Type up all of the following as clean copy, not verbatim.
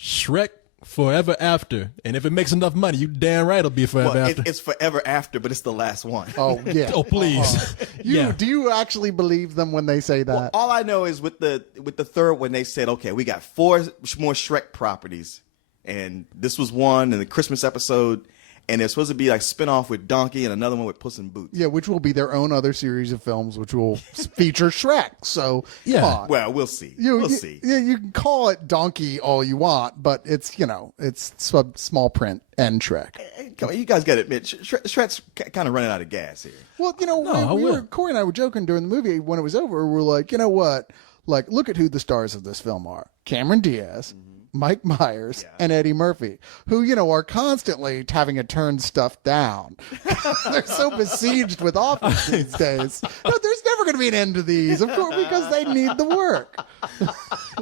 Shrek Forever After. And if it makes enough money, you damn right it'll be Forever After. It's Forever After, but it's the last one. Oh, yeah. Oh, please. Do you actually believe them when they say that? Well, all I know is with the third one, they said, okay, we got 4 more Shrek properties. And this was one in the Christmas episode. And there's supposed to be like spinoff with Donkey and another one with Puss in Boots. Yeah, which will be their own other series of films, which will feature Shrek. So, come on. Well, we'll see. We'll see. Yeah, you can call it Donkey all you want, but it's, it's small print and Shrek. Hey, come on, you guys got to admit, Shrek's kind of running out of gas here. Well, Corey and I were joking during the movie when it was over. We're like, you know what? Like, look at who the stars of this film are. Cameron Diaz. Mike Myers and Eddie Murphy, who, are constantly having to turn stuff down. They're so besieged with offers these days. No, there's never going to be an end to these, of course, because they need the work.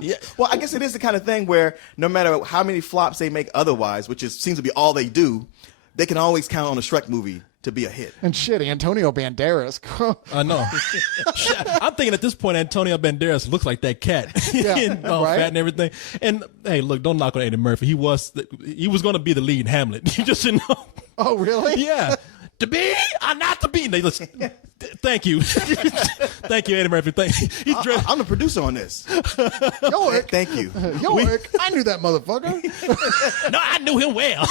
Yeah. Well, I guess it is the kind of thing where no matter how many flops they make otherwise, which seems to be all they do, they can always count on a Shrek movie to be a hit. And shit, Antonio Banderas. I know. I'm thinking at this point, Antonio Banderas looks like that cat. All right? Fat and everything. And hey, look, don't knock on Eddie Murphy. He was going to be the lead in Hamlet. You just didn't know. Oh, really? Yeah. To be or not to be? They just, thank you. Thank you, Eddie Murphy. I'm the producer on this. Yoick. Thank you. Yoick. I knew that motherfucker. No, I knew him well.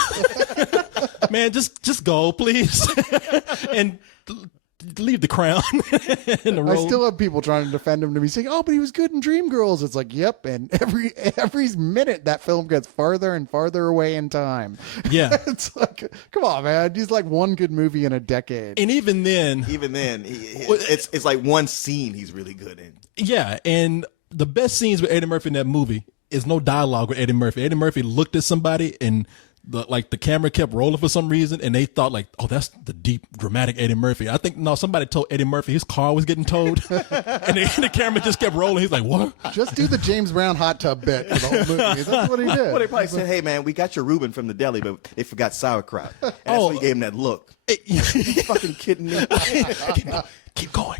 Man, just go, please. And leave the crown in the robe. I still have people trying to defend him to me saying, oh, but he was good in Dreamgirls. It's like, yep. And every minute that film gets farther and farther away in time. Yeah. It's like, come on, man. He's like one good movie in a decade. And even then, it's like one scene he's really good in. Yeah. And the best scenes with Eddie Murphy in that movie is no dialogue with Eddie Murphy. Eddie Murphy looked at somebody and the camera kept rolling for some reason, and they thought like, oh, that's the deep, dramatic Eddie Murphy. I think somebody told Eddie Murphy his car was getting towed, and the camera just kept rolling. He's like, what? Just do the James Brown hot tub bit for the whole movie. That's what he did. Well, they probably said, hey, man, we got your Reuben from the deli, but they forgot sauerkraut. And that's why he gave him that look. You fucking kidding me? Keep going.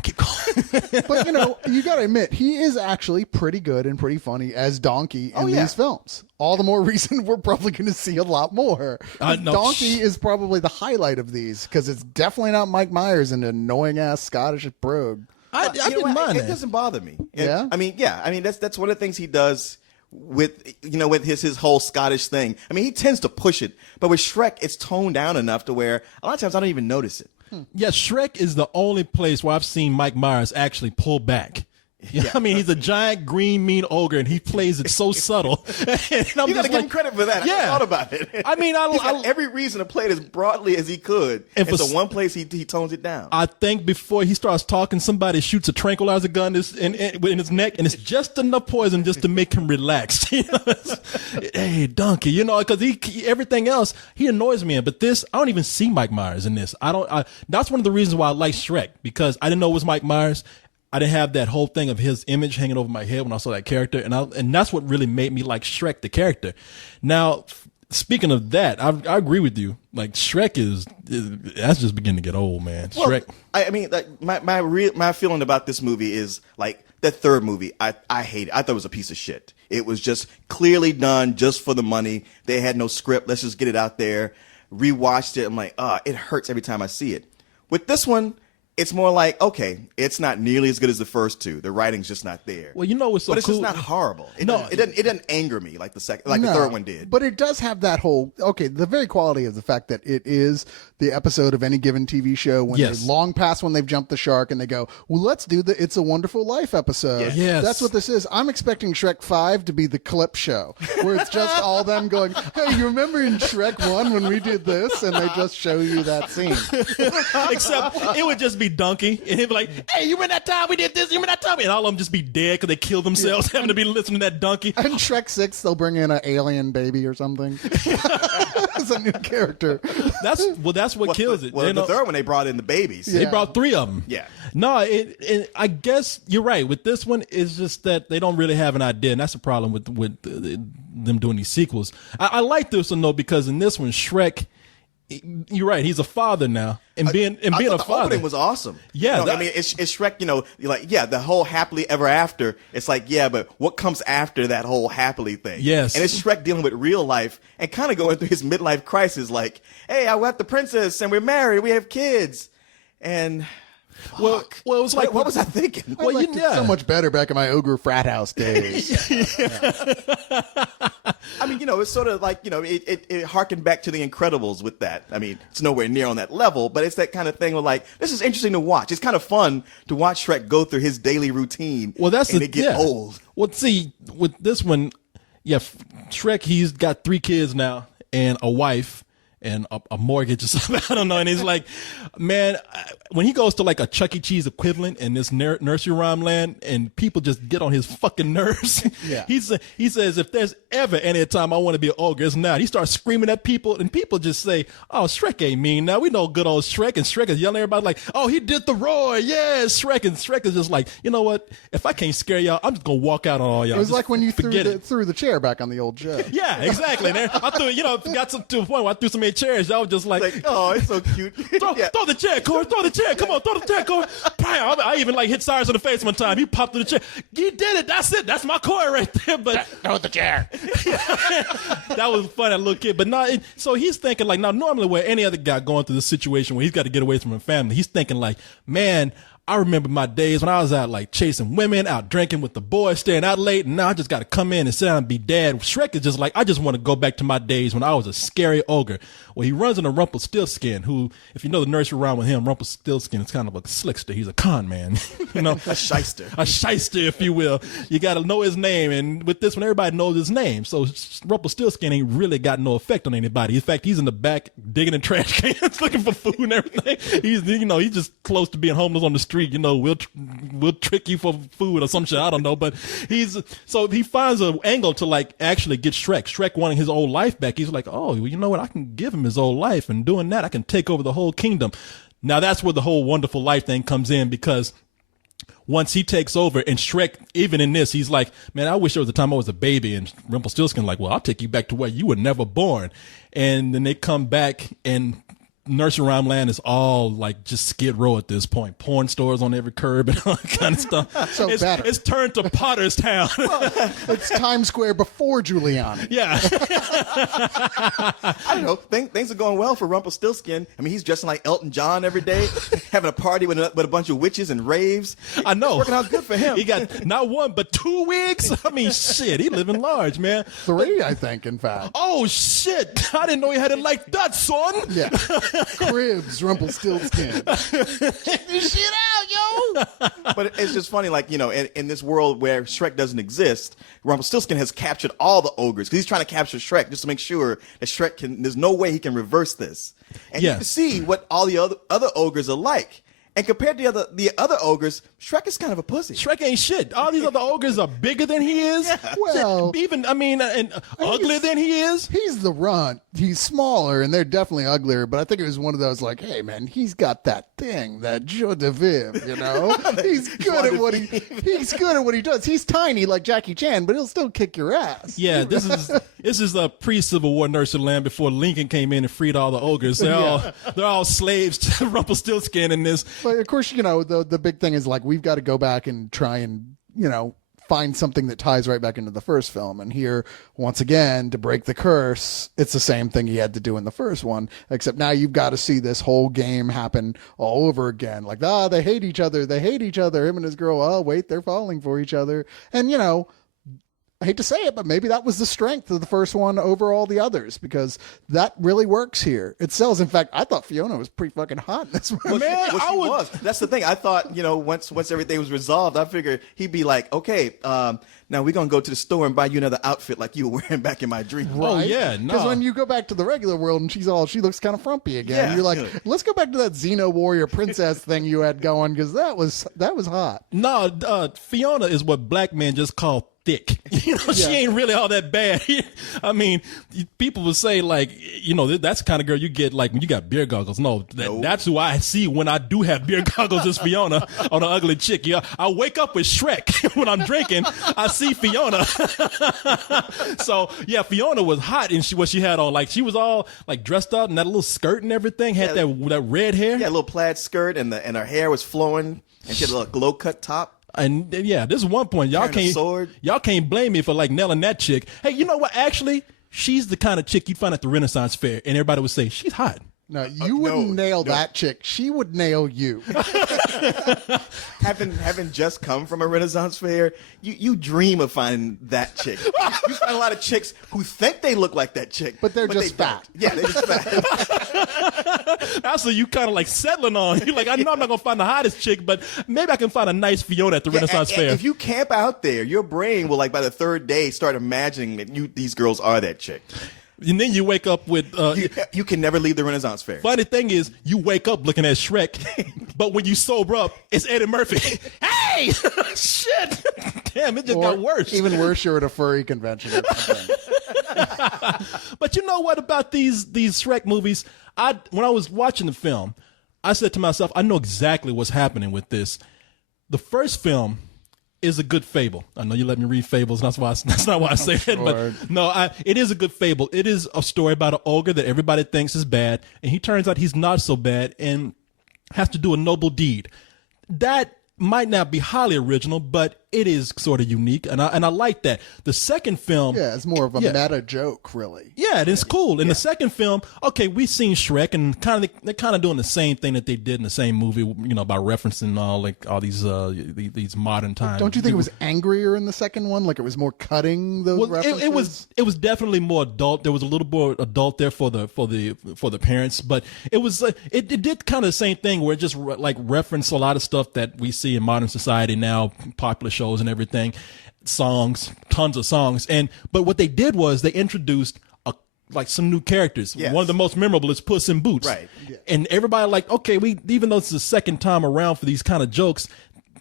But, you got to admit, he is actually pretty good and pretty funny as Donkey in these films. All the more reason we're probably going to see a lot more. No. Donkey is probably the highlight of these because it's definitely not Mike Myers, an annoying-ass Scottish brogue. I didn't mind it. It doesn't bother me. Yeah? I mean, that's one of the things he does with his whole Scottish thing. I mean, he tends to push it, but with Shrek, it's toned down enough to where a lot of times I don't even notice it. Yeah, Shrek is the only place where I've seen Mike Myers actually pull back. You know what I mean? He's a giant green mean ogre, and he plays it so subtle. And you got to give him credit for that. Yeah. I thought about it. I mean, he's got every reason to play it as broadly as he could. And so one place he tones it down. I think before he starts talking, somebody shoots a tranquilizer gun in his neck, and it's just enough poison just to make him relax. Hey, Donkey, because he everything else he annoys me in, but this I don't even see Mike Myers in this. That's one of the reasons why I like Shrek, because I didn't know it was Mike Myers. I didn't have that whole thing of his image hanging over my head when I saw that character, and that's what really made me like Shrek the character. Now, speaking of that, I agree with you. Like Shrek that's just beginning to get old, man. Well, Shrek. I mean, like my feeling about this movie is like that third movie. I hate it. I thought it was a piece of shit. It was just clearly done just for the money. They had no script. Let's just get it out there. Rewatched it. I'm like, it hurts every time I see it. With this one, it's more like, okay, it's not nearly as good as the first two. The writing's just not there. Well, what's so cool? But it's just not horrible. It doesn't anger me like the third one did. But it does have that whole, the very quality of the fact that it is the episode of any given TV show when they're long past when they've jumped the shark and they go, well, let's do the It's a Wonderful Life episode. Yes. That's what this is. I'm expecting Shrek 5 to be the clip show where it's just all them going, hey, you remember in Shrek 1 when we did this? And they just show you that scene. Except it would just be Donkey, and he'd be like, hey, you remember that time we did this? You remember that time? And all of them just be dead because they killed themselves having to be listening to that Donkey. And Shrek 6, they'll bring in an alien baby or something. It's a new character. That's what kills it. Well, the third one, they brought in the babies. They brought 3 of them. Yeah. No, I guess you're right. With this one, it's just that they don't really have an idea, and that's the problem with them doing these sequels. I like this one, though, because in this one, Shrek You're right. He's a father now, and being I a thought the father opening was awesome. Yeah, I mean, it's Shrek. You're like, yeah, the whole happily ever after. It's like, yeah, but what comes after that whole happily thing? Yes, and it's Shrek dealing with real life and kind of going through his midlife crisis. Like, hey, I got the princess, and we're married, we have kids, and. Well, it was like, what was I thinking? I liked it so much better back in my ogre frat house days. I mean, it's sort of like, it harkened back to The Incredibles with that. I mean, it's nowhere near on that level, but it's that kind of thing where, like, this is interesting to watch. It's kind of fun to watch Shrek go through his daily routine. Well, and it get old. Well, see, with this one, Shrek, he's got 3 kids now and a wife and a mortgage or something. I don't know. And he's like, man, when he goes to like a Chuck E. Cheese equivalent in this nursery rhyme land and people just get on his fucking nerves. Yeah. He says, if there's ever any time I want to be an ogre, it's now. He starts screaming at people and people just say, oh, Shrek ain't mean now. We know good old Shrek, and Shrek is yelling at everybody like, oh, he did the roar. Yeah, Shrek. And Shrek is just like, you know what? If I can't scare y'all, I'm just going to walk out on all y'all. It was like when you threw it. the chair back on the old Joe. Yeah, exactly. And I threw, got to a point where I threw so many chairs. Y'all was just like, oh, it's so cute. throw the chair, Corey. Throw the chair. Come on, throw the chair, Corey. Bam. I even like hit Cyrus in the face one time. He popped through the chair. He did it. That's it. That's my Corey right there. But throw the chair. That was fun, that little kid. But now, so he's thinking like, now normally where any other guy going through this situation where he's got to get away from his family, he's thinking like, man, I remember my days when I was out like chasing women, out drinking with the boys, staying out late, and now I just got to come in and sit down and be dad. Shrek is just like, I just want to go back to my days when I was a scary ogre. Well, he runs into Rumplestiltskin, who, if you know the nursery rhyme with him, Rumpelstiltskin is kind of a slickster. He's a con man, a shyster. A shyster, if you will. You got to know his name, and with this one, everybody knows his name. So Rumpelstiltskin ain't really got no effect on anybody. In fact, he's in the back digging in trash cans, looking for food and everything. He's just close to being homeless on the street. We'll trick you for food or some shit. I don't know, but so he finds an angle to like actually get Shrek. Shrek wanting his old life back. He's like, oh, you know what? I can give him his old life, and doing that, I can take over the whole kingdom. Now that's where the whole wonderful life thing comes in, because once he takes over, and Shrek, even in this, he's like, man, I wish there was a time I was a baby. And Rumpelstiltskin like, well, I'll take you back to where you were never born. And then they come back, and nursery rhyme land is all like just Skid Row at this point. Porn stores on every curb and all that kind of stuff. So it's turned to Potter's Town. It's Times Square before Giuliani. Yeah. I don't know. Things are going well for Rumpelstiltskin. I mean, he's dressing like Elton John every day, having a party with a bunch of witches and raves. I know. It's working out good for him. He got not 1, but 2 wigs. I mean, shit, he living large, man. 3, I think, in fact. Oh, shit. I didn't know he had it like that, son. Yeah. Cribs, Rumpelstiltskin. Check this shit out, yo. But it's just funny, like, in this world where Shrek doesn't exist, Rumpelstiltskin has captured all the ogres, because he's trying to capture Shrek just to make sure that there's no way he can reverse this. And you can see what all the other ogres are like. And compared to the other ogres, Shrek is kind of a pussy. Shrek ain't shit. All these other ogres are bigger than he is. Yeah. Well, even, and uglier than he is. He's the runt. He's smaller, and they're definitely uglier. But I think it was one of those like, hey man, he's got that thing, that joie de vivre, He's good at what he's good at what he does. He's tiny like Jackie Chan, but he'll still kick your ass. Yeah, this is a pre-Civil War nursery land before Lincoln came in and freed all the ogres. They're all slaves to Rumpelstiltskin in this. But of course, the big thing is like we've got to go back and try and find something that ties right back into the first film. And here, once again, to break the curse, it's the same thing he had to do in the first one, except now you've got to see this whole game happen all over again. Like, they hate each other. They hate each other. Him and his girl, oh, wait, they're falling for each other. And, I hate to say it, but maybe that was the strength of the first one over all the others, because that really works here. It sells. In fact, I thought Fiona was pretty fucking hot in this one. Man, I was. That's the thing. I thought, once everything was resolved, I figured he'd be like, okay, now we're going to go to the store and buy you another outfit like you were wearing back in my dream. Right? Oh, yeah, no. Because when you go back to the regular world and she looks kind of frumpy again, you're like, let's go back to that Xeno warrior princess thing you had going, because that was hot. No, Fiona is what black men just call thick. She ain't really all that bad. I mean, people would say like, that's the kind of girl you get like when you got beer goggles. No, that's who I see when I do have beer goggles is Fiona on an ugly chick. Yeah, I wake up with Shrek when I'm drinking. I see Fiona. So yeah, Fiona was hot in what she had on. Like she was all like dressed up in that little skirt and everything. Had that red hair. Yeah, a little plaid skirt, and her hair was flowing, and she had a little low cut top. And yeah, this is one point y'all can't blame me for like nailing that chick. Hey, you know what? Actually, she's the kind of chick you'd find at the Renaissance Fair, and everybody would say she's hot. No, you wouldn't nail that chick. She would nail you. Having just come from a Renaissance fair, you dream of finding that chick. You find a lot of chicks who think they look like that chick, but they're just fat. Yeah, they're just fat. That's what you kind of like settling on. You're like, I know I'm not gonna find the hottest chick, but maybe I can find a nice Fiona at the Renaissance Fair. If you camp out there, your brain will like by the third day start imagining that these girls are that chick. And then you wake up with... you can never leave the Renaissance Fair. Funny thing is, you wake up looking at Shrek, but when you sober up, it's Eddie Murphy. Hey! Shit! Damn, it just got worse. Even worse, you're at a furry convention or something. But you know what about these Shrek movies? When I was watching the film, I said to myself, I know exactly what's happening with this. The first film is a good fable. I know you let me read fables. That's not why I say that. But no, it is a good fable. It is a story about an ogre that everybody thinks is bad, and he turns out he's not so bad and has to do a noble deed. That might not be highly original, but it is sort of unique, and I like that. The second film, it's more of a meta joke, really. Yeah, it's cool. In the second film, okay, we've seen Shrek, and they're kind of doing the same thing that they did in the same movie, by referencing all these modern times. Don't you think it was angrier in the second one? Like it was more cutting those references? It was definitely more adult. There was a little more adult there for the parents, but it was it did kind of the same thing where it just like referenced a lot of stuff that we see in modern society now, popular shows and everything, songs, tons of songs. But what they did was they introduced some new characters. Yes. One of the most memorable is Puss in Boots. Right. Yeah. And everybody okay, even though it's the second time around for these kind of jokes,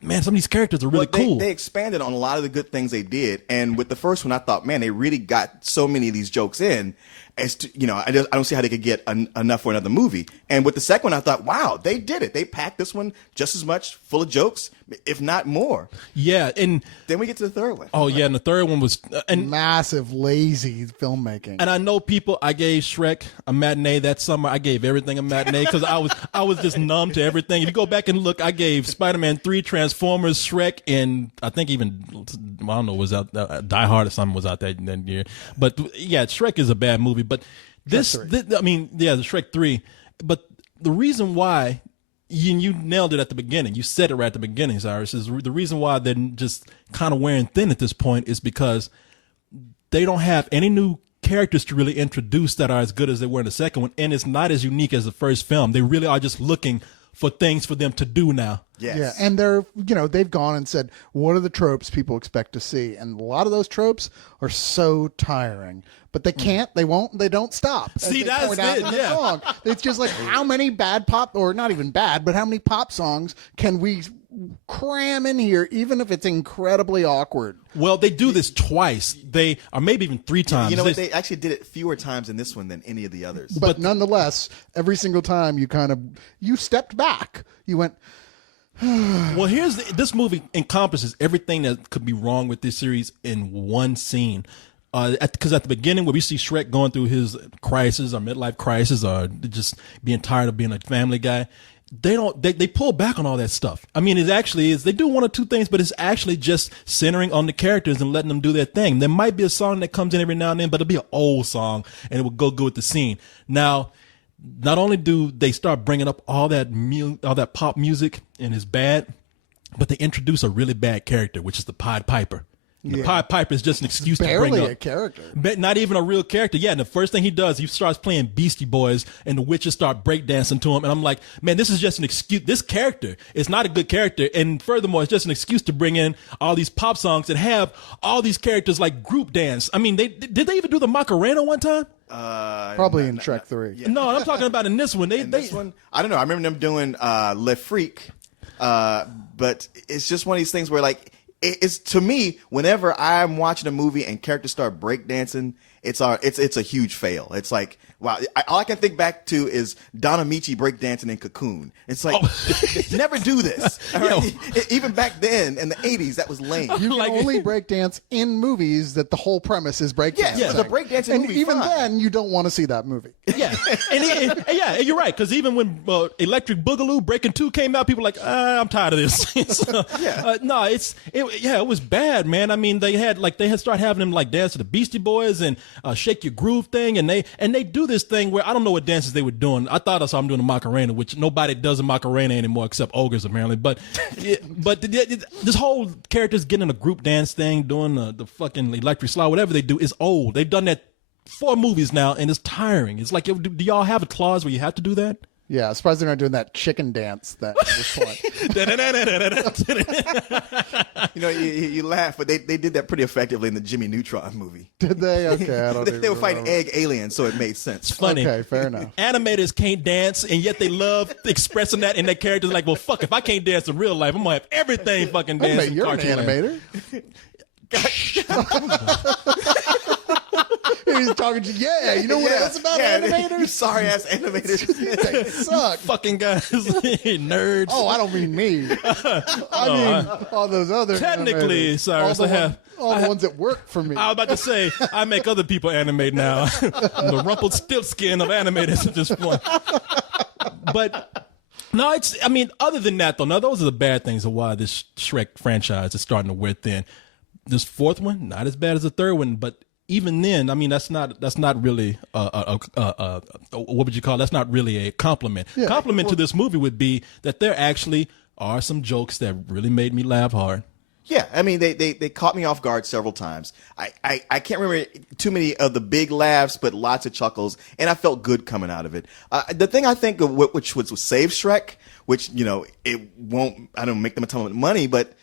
man, some of these characters are really cool. They expanded on a lot of the good things they did. And with the first one, I thought, man, they really got so many of these jokes in. As to, I don't see how they could get enough for another movie. And with the second one, I thought, wow, they did it. They packed this one just as much full of jokes, if not more. Yeah, and then we get to the third one. Oh yeah, and the third one was massive, lazy filmmaking. And I know I gave Shrek a matinee that summer. I gave everything a matinee because I was just numb to everything. If you go back and look, I gave Spider-Man 3, Transformers, Shrek, and I think even I don't know was out Die Hard or something was out that year. But yeah, Shrek is a bad movie. But the Shrek 3. But the reason why you nailed it at the beginning, you said it right at the beginning, Cyrus, is the reason why they're just kind of wearing thin at this point is because they don't have any new characters to really introduce that are as good as they were in the second one, and it's not as unique as the first film. They really are just looking for things for them to do now. Yes. Yeah, and they've gone and said, what are the tropes people expect to see? And a lot of those tropes are so tiring. But they can't, they won't, they don't stop. See, that's it, yeah. Song. It's just like, how many bad pop, or not even bad, but how many pop songs can we cram in here, even if it's incredibly awkward? Well, they do this twice. Or maybe even 3 times. You know what? They actually did it fewer times in this one than any of the others. But nonetheless, every single time you stepped back. You went... Well, this movie encompasses everything that could be wrong with this series in one scene. Because at the beginning, where we see Shrek going through his crisis, or midlife crisis, or just being tired of being a family guy, they pull back on all that stuff. I mean, it actually is, they do 1 or 2 things, but it's actually just centering on the characters and letting them do their thing. There might be a song that comes in every now and then, but it'll be an old song and it will go good with the scene. Now, not only do they start bringing up all that pop music and is bad, but they introduce a really bad character, which is the Pied Piper. The Pied Piper is just an excuse to bring up. Barely a character. But not even a real character. Yeah, and the first thing he does, he starts playing Beastie Boys, and the witches start breakdancing to him. And I'm like, man, this is just an excuse. This character is not a good character. And furthermore, it's just an excuse to bring in all these pop songs and have all these characters like group dance. I mean, did they even do the Macarena one time? Probably in Shrek 3. Yeah. No, I'm talking about in this one. This one, I don't know. I remember them doing Le Freak, but it's just one of these things where like it's to me, whenever I'm watching a movie and characters start breakdancing, it's a huge fail. It's like, wow, all I can think back to is Don Amici breakdancing in Cocoon. It's like, never do this. All right? Even back then in the 80s, that was lame. You can only breakdance in movies that the whole premise is breakdancing. Yeah, the breakdancing and movie, even fine. then, you don't want to see that movie. Yeah, and yeah, you're right. Because even when Electric Boogaloo Breaking 2 came out, people were like, I'm tired of this. So, no, it was bad, man. I mean, they had started having them like dance to the Beastie Boys and Shake Your Groove thing, and they do this thing where I don't know what dances they were doing. I thought I saw them doing a Macarena, which nobody does a Macarena anymore except ogres apparently. But this whole characters getting in a group dance thing, doing the fucking electric slide, whatever they do, is old. They've done that 4 movies now, and it's tiring. It's like, do y'all have a clause where you have to do that? Yeah, I'm surprised they're not doing that chicken dance that was fun. You laugh, but they did that pretty effectively in the Jimmy Neutron movie. Did they? Okay, I don't They were fighting egg aliens, so it made sense. It's funny. Okay, fair enough. Animators can't dance, and yet they love expressing that in their characters. Like, well, fuck, if I can't dance in real life, I'm gonna have everything fucking dance. Wait, in you're an cartoon land. animator? He's talking to you know what else about animators? You sorry ass animators. They suck. Fucking guys, nerds. Oh, I don't mean me. I mean all those other Technically, animators. Cyrus, all the ones that work for me. I was about to say, I make other people animate now. I'm the Rumplestiltskin of animators at this point. But no, other than that, though, now those are the bad things of why this Shrek franchise is starting to wear thin. This 4th one, not as bad as the 3rd one, but even then, I mean, that's not really what would you call it? That's not really a compliment. Yeah, Compliment to this movie would be that there actually are some jokes that really made me laugh hard. Yeah, I mean, they caught me off guard several times. I can't remember too many of the big laughs, but lots of chuckles, and I felt good coming out of it. The thing I think of which would save Shrek, which, it won't, I don't make them a ton of money, but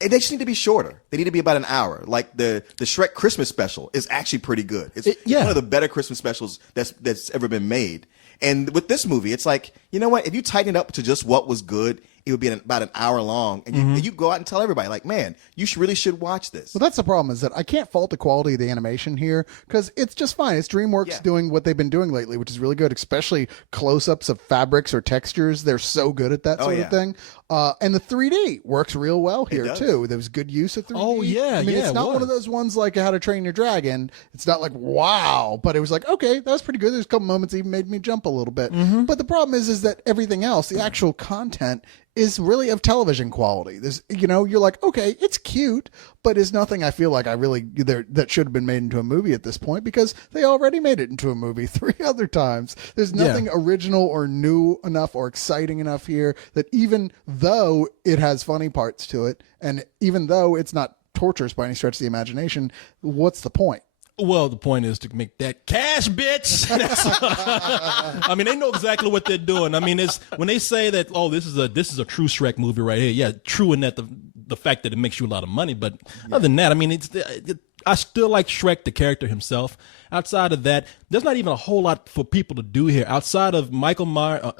they just need to be shorter. They need to be about an hour. Like the Shrek Christmas special is actually pretty good. It's one of the better Christmas specials that's ever been made. And with this movie, it's like, you know what? If you tighten it up to just what was good, it would be about an hour long. And you go out and tell everybody, like, man, you really should watch this. Well, that's the problem, is that I can't fault the quality of the animation here, because it's just fine. It's DreamWorks doing what they've been doing lately, which is really good, especially close-ups of fabrics or textures. They're so good at that sort of thing. And the 3D works real well here, too. There was good use of 3D. Oh, yeah, I mean, it's not one of those ones like How to Train Your Dragon. It's not like, wow, but it was like, okay, that was pretty good. There's a couple moments that even made me jump a little bit. But the problem is that everything else, the actual content, is really of television quality. There's, you're like, okay, it's cute, but it's nothing I feel like that should have been made into a movie at this point, because they already made it into a movie 3 other times. There's nothing original or new enough or exciting enough here that, even though it has funny parts to it, and even though it's not torturous by any stretch of the imagination, what's the point? Well, the point is to make that cash, bitch. I mean, they know exactly what they're doing. I mean, it's when they say that, oh, this is a true Shrek movie right here. Yeah, true in that the fact that it makes you a lot of money. But other than that, I mean, I still like Shrek, the character himself. Outside of that, there's not even a whole lot for people to do here. Outside of Mike Myers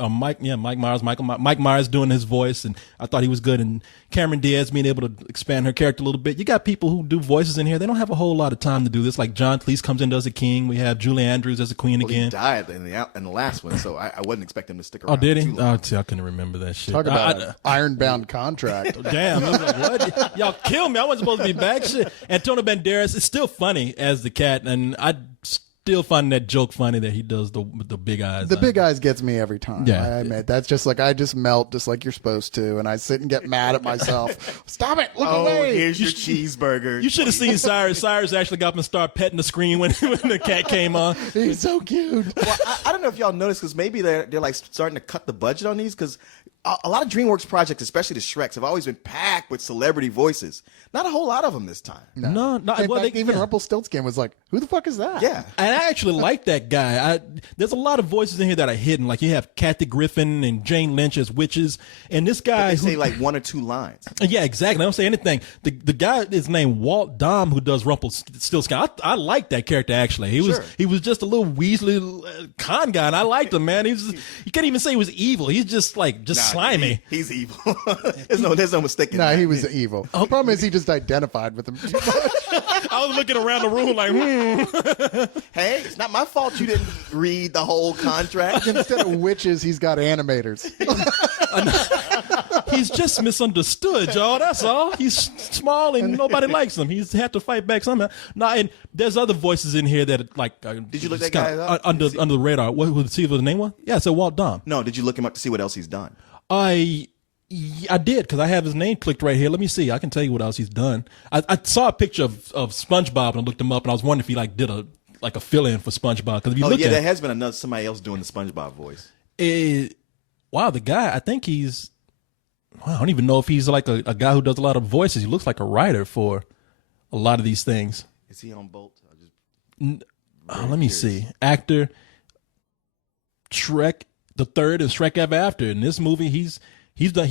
doing his voice, and I thought he was good, and Cameron Diaz being able to expand her character a little bit. You got people who do voices in here. They don't have a whole lot of time to do this. Like John Cleese comes in and does a king. We have Julie Andrews as a queen again. He died in the last one, so I wasn't expecting him to stick around. Oh, did he? Oh, see, I couldn't remember that shit. Talk about an ironbound contract. Damn, I was like, what? Y'all kill me. I wasn't supposed to be back. Shit. Antonio Banderas is still funny as the cat, and I still find that joke funny that he does the big eyes. The big eyes gets me every time. Yeah. I admit. That's just like, I just melt just like you're supposed to, and I sit and get mad at myself. Stop it! Look away! Here's your cheeseburger. You should have seen Cyrus. Cyrus actually got up and started petting the screen when the cat came on. He's so cute. Well, I don't know if y'all noticed, because maybe they're like starting to cut the budget on these, because a lot of DreamWorks projects, especially the Shreks, have always been packed with celebrity voices. Not a whole lot of them this time. No. In fact, even Rumpelstiltskin was like, who the fuck is that? Yeah. And I actually like that guy. There's a lot of voices in here that are hidden. Like you have Kathy Griffin and Jane Lynch as witches, and this guy They say like 1 or 2 lines. Yeah, exactly. I don't say anything. The guy is named Walt Dom, who does Rumpelstiltskin. I like that character actually. He was just a little Weasley con guy, and I liked him, man. You can't even say he was evil. He's just slimy. He's evil. there's no mistaking. No, that. he was evil. The problem is he just identified with him too much. I was looking around the room like, Hey, it's not my fault you didn't read the whole contract. Instead of witches, he's got animators. he's just misunderstood, y'all. That's all. He's small and nobody likes him. He's had to fight back somehow. No, and there's other voices in here that like. Did you look that guy up? Under the radar? What see what the name was? Yeah, so Walt Dom. No, did you look him up to see what else he's done? I did because I have his name clicked right here. Let me see. I can tell you what else he's done. I saw a picture of SpongeBob and I looked him up and I was wondering if he like did a fill-in for SpongeBob. Because if you look at there has been somebody else doing the SpongeBob voice. Wow, the guy. I think he's. I don't even know if he's like a guy who does a lot of voices. He looks like a writer for a lot of these things. Is he on Bolt? Let me see. Actor. Shrek the Third and Shrek Ever After. In this movie, he's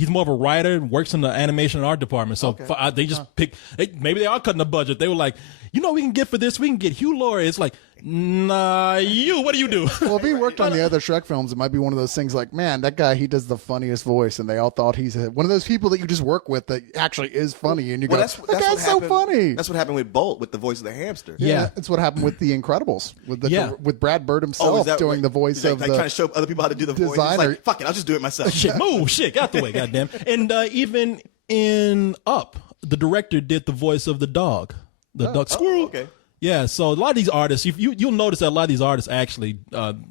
more of a writer, works in the animation and art department. So they just pick. Maybe they are cutting the budget. They were like, you know, what we can get for this. We can get Hugh Laurie. It's like, nah, what do you do? Well, if he worked on the other Shrek films, it might be one of those things like, man, that guy, he does the funniest voice, and they all thought he's one of those people that you just work with that actually is funny, and you go, that guy's so funny. That's what happened with Bolt, with the voice of the hamster. Yeah, that's what happened with The Incredibles, with Brad Bird himself doing the voice of the trying to show other people how to do the voice. It's like, fuck it, I'll just do it myself. Shit, move, shit, get out the way, goddamn. And even in Up, the director did the voice of the dog, duck squirrel. Okay. Yeah, so a lot of these artists, you'll notice that a lot of these artists actually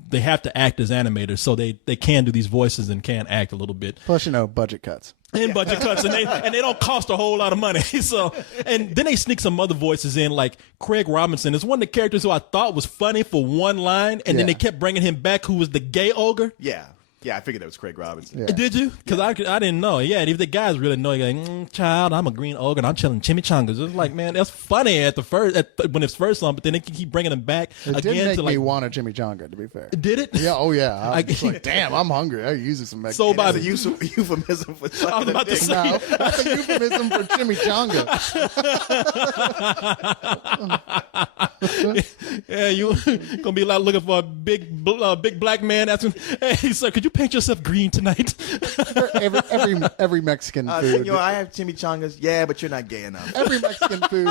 they have to act as animators, so they can do these voices and can act a little bit. Plus, budget cuts. And budget cuts, and they don't cost a whole lot of money. So, and then they sneak some other voices in, like Craig Robinson is one of the characters who I thought was funny for one line, and then they kept bringing him back, who was the gay ogre. Yeah, I figured that was Craig Robinson. Yeah. Did you? Because I didn't know. Yeah, if the guys really know, you're like, child, I'm a green ogre and I'm chilling chimichangas. It's like, man, that's funny when it's first on, but then they can keep bringing them back it again. Did make to like, me want a chimichanga, to be fair. Did it? Yeah, oh yeah. I was like, damn, I'm hungry. I use some Mexican. So by the euphemism for I was about to say. No, that's a euphemism for chimichanga. Yeah, you gonna be like looking for a big black man asking, hey, sir, could you paint yourself green tonight? every Mexican food. I have chimichangas. Yeah, but you're not gay enough. Every Mexican food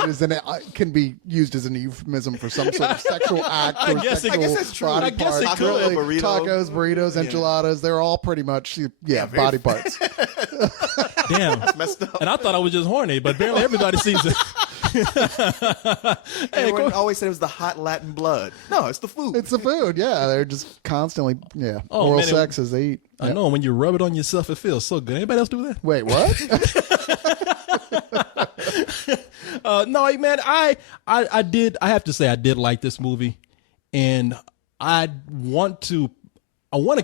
can be used as an euphemism for some sort of sexual act. I guess that's true. Body I guess parts. it could. Really, tacos, burritos, enchiladas. They're all pretty much body parts. Damn, that's messed up. And I thought I was just horny, but apparently everybody sees it. Everyone always said it was the hot Latin blood. No, it's the food. It's the food. Yeah, they're just constantly oral sex as they eat. I know when you rub it on yourself, it feels so good. Anybody else do that? Wait, what? No, man, I have to say I did like this movie, and I want to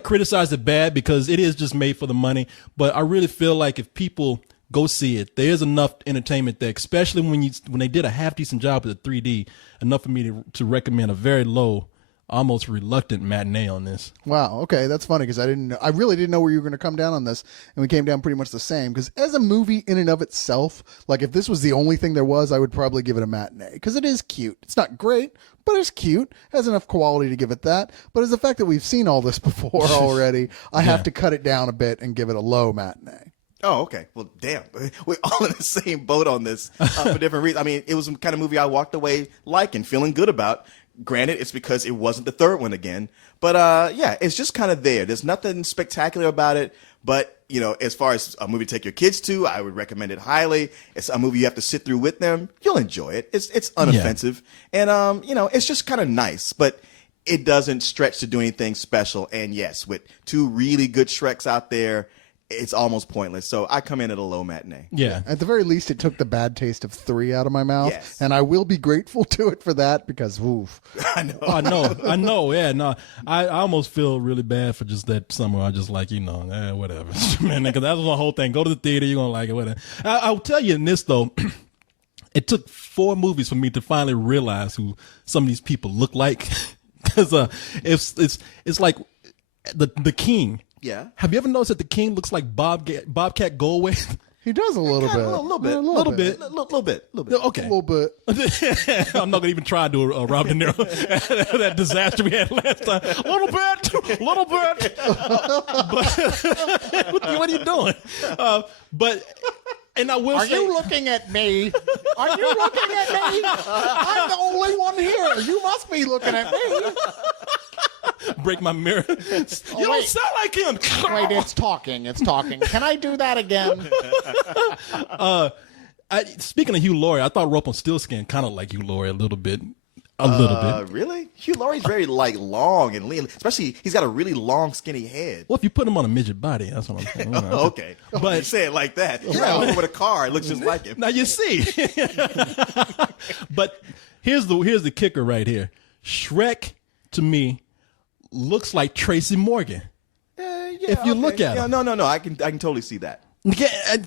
criticize it bad because it is just made for the money, but I really feel like if people go see it, there is enough entertainment there, especially when they did a half decent job with the 3D, enough for me to recommend a very low, almost reluctant matinee on this. Wow. Okay, that's funny because I really didn't know where you were going to come down on this, and we came down pretty much the same. Because as a movie in and of itself, like if this was the only thing there was, I would probably give it a matinee because it is cute. It's not great, but it's cute. It has enough quality to give it that. But as the fact that we've seen all this before already, I have to cut it down a bit and give it a low matinee. Oh, okay. Well, damn. We're all in the same boat on this for different reasons. I mean, it was the kind of movie I walked away liking, feeling good about. Granted, it's because it wasn't the third one again. But, it's just kind of there. There's nothing spectacular about it. But, as far as a movie to take your kids to, I would recommend it highly. It's a movie you have to sit through with them. You'll enjoy it. It's unoffensive. Yeah. And, it's just kind of nice. But it doesn't stretch to do anything special. And, yes, with two really good Shreks out there, it's almost pointless. So I come in at a low matinee. Yeah. At the very least, it took the bad taste of 3 out of my mouth. Yes. And I will be grateful to it for that because, oof. I know. I know. Yeah, no. I almost feel really bad for just that summer. I just like, whatever. Man, because that was the whole thing. Go to the theater, you're going to like it, whatever. I'll tell you in this, though, it took 4 movies for me to finally realize who some of these people look like. Because it's like the King. Yeah. Have you ever noticed that the King looks like Bobcat Goldthwait? He does a little bit. A little bit. A little bit. Little bit. Okay. A little bit. I'm not gonna even try to do a Robert De Niro. That disaster we had last time. A little bit. But what are you doing? And I will say, Are you looking at me? Are you looking at me? I'm the only one here. You must be looking at me. break my mirror. You don't sound like him. Wait, it's talking. Can I do that again? Speaking of Hugh Laurie, I thought Rumpelstiltskin kind of like Hugh Laurie a little bit. A little bit. Really? Hugh Laurie's very long and lean. Especially, he's got a really long, skinny head. Well, if you put him on a midget body, that's what I'm saying. You know. Okay. But you say it like that. You ran over with a car. It looks just like him. Now you see. But here's the kicker right here. Shrek, to me, looks like Tracy Morgan. If you look at him. No. I can totally see that.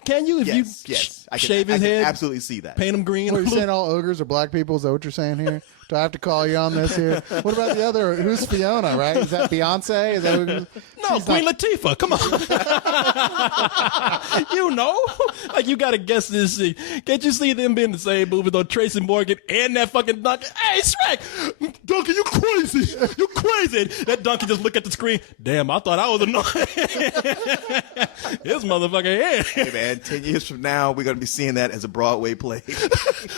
Can you? If Yes. I shave his head, absolutely see that. paint him green. What, you're saying all ogres are black people? Is that what you're saying here? Do I have to call you on this here? What about the other? Who's Fiona, right? Is that Beyonce? Is that No, Queen Latifah. Come on. You know? Like, you got to guess this shit. Can't you see them being in the same movie, though? Tracy Morgan and that fucking donkey. Hey, Shrek! Donkey, you crazy. You crazy. That donkey just look at the screen. Damn, I thought I was annoying. His motherfucking head. Hey, man, 10 years from now, we're going to be seeing that as a Broadway play.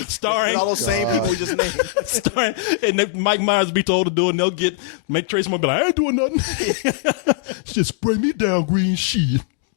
Starring. All those same people we just named. Starring. And then Mike Myers be told to do it, and make Tracy Morgan be like, I ain't doing nothing. Just spray me down, green sheet.